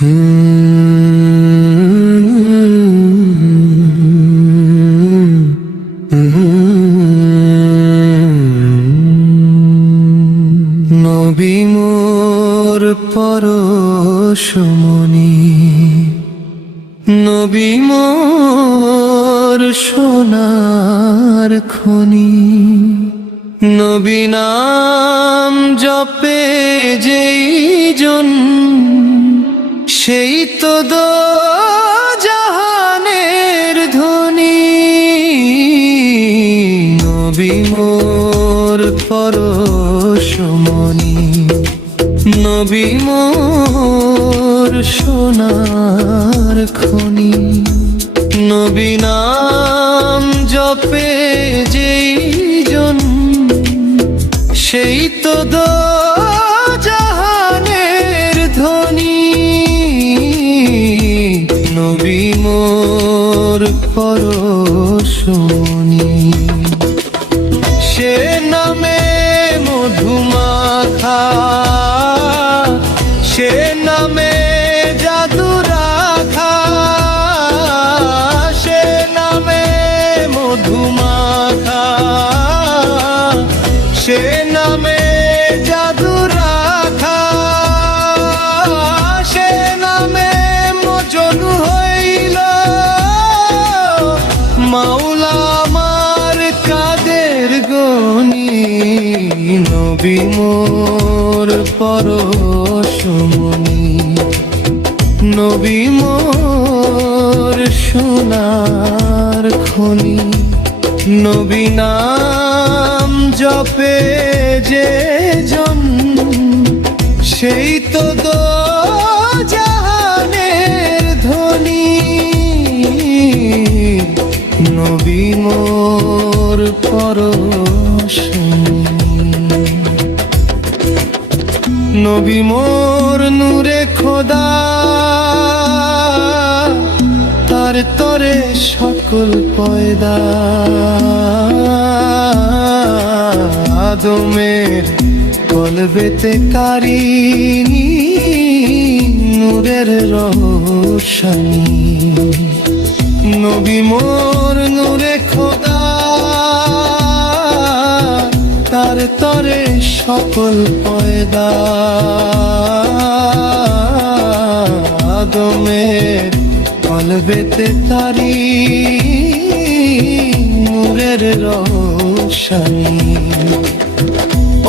নবী মোর পরশমণি, নবী মোর সোনার খনি, নবী নাম জপে যেই জন সেই তো দো জাহানের ধনী। নবী মোর পরশমণি, নবী মোর সোনার খনি, নবী নাম জপে যেই জন সেই তো দো জাহানের ধনী। নবী মোর পরশমণি, সে নামে মধুমাখা, সে নামে জাদু রাখা, সে নামে মধুমাখা, সে নামে জাদু রাখা, সে নামে মজনু হইল মাওলা আমার কাদের গনি। নবী মোর পরশমণি, নবী মোর সোনার খনি, নবী নাম জপে যে জন সেই তো দো জাহানের ধনী। নবী মোর পরশমণি, নবী মোর নূরে খোদা, তার তরে সকল পয়দা। আদমের কলবেতে কারিনী নূরের রোশনী। নবী মোর নূরে খোদা, তার তরে সকল পয়দা। আদমের কলবেতে তারি নূরের রোশনী।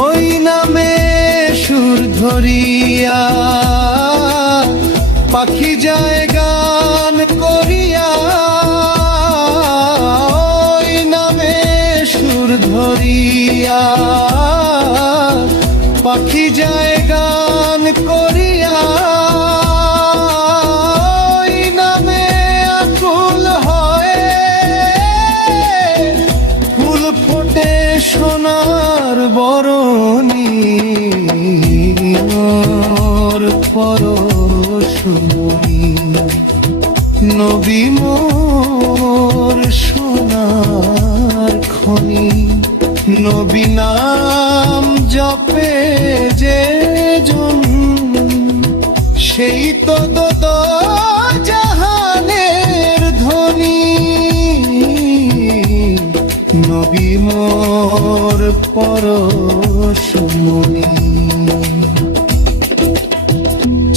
ওই নামে সুর ধরিয়া পাখি যায় গান করিয়া, ওই নামে সুর ধরিয়া পাখি যায় গান করিয়া, ওই নামে আকুল হয়ে ফুল ফোটে সোনার বরণী। মোর পরশমণি, নবী মোর সোনার খনি, নবী নাম জপে যে জন সেই তো দো জাহানের ধনী। নবী মোর পরশমণি,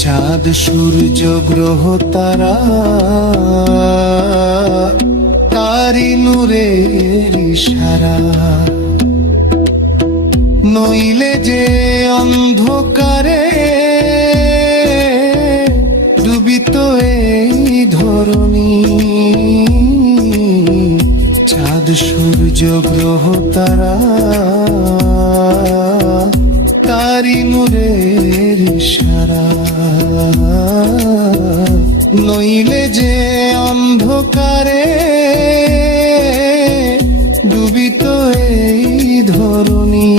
চাঁদ সূর্য গ্রহ তারা তারি নূরের ইশারা। নইলে যে অন্ধকারে ডুবিত এই ধরণী। চাঁদ সূর্য গ্রহ তারা তারি নূরের ইশারা। নইলে যে অন্ধকারে ডুবিত এই ধরণী।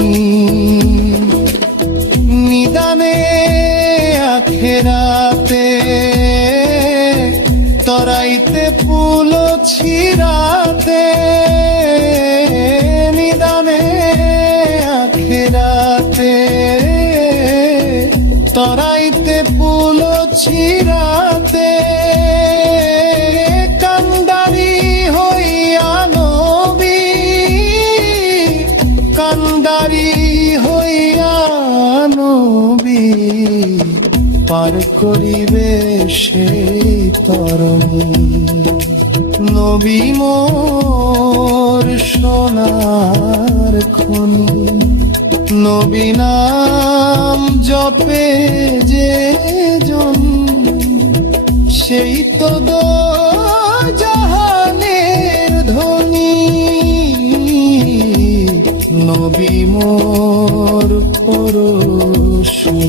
নিদানে আখেরাতে তরাইতে ফুল ছিড়াতে, নিদানে আখেরাতে তরাইতে ফুল ছিড়াতে কান্ডারি হইয়া নবী, কান্ডারি হইয়া নবী পার করিবে সেই তরণী। নবী মোর সোনার খনি, নবী নাম জপে যে জন, সেই তো দো জাহানের ধনী। নবী মোর পরশুনি।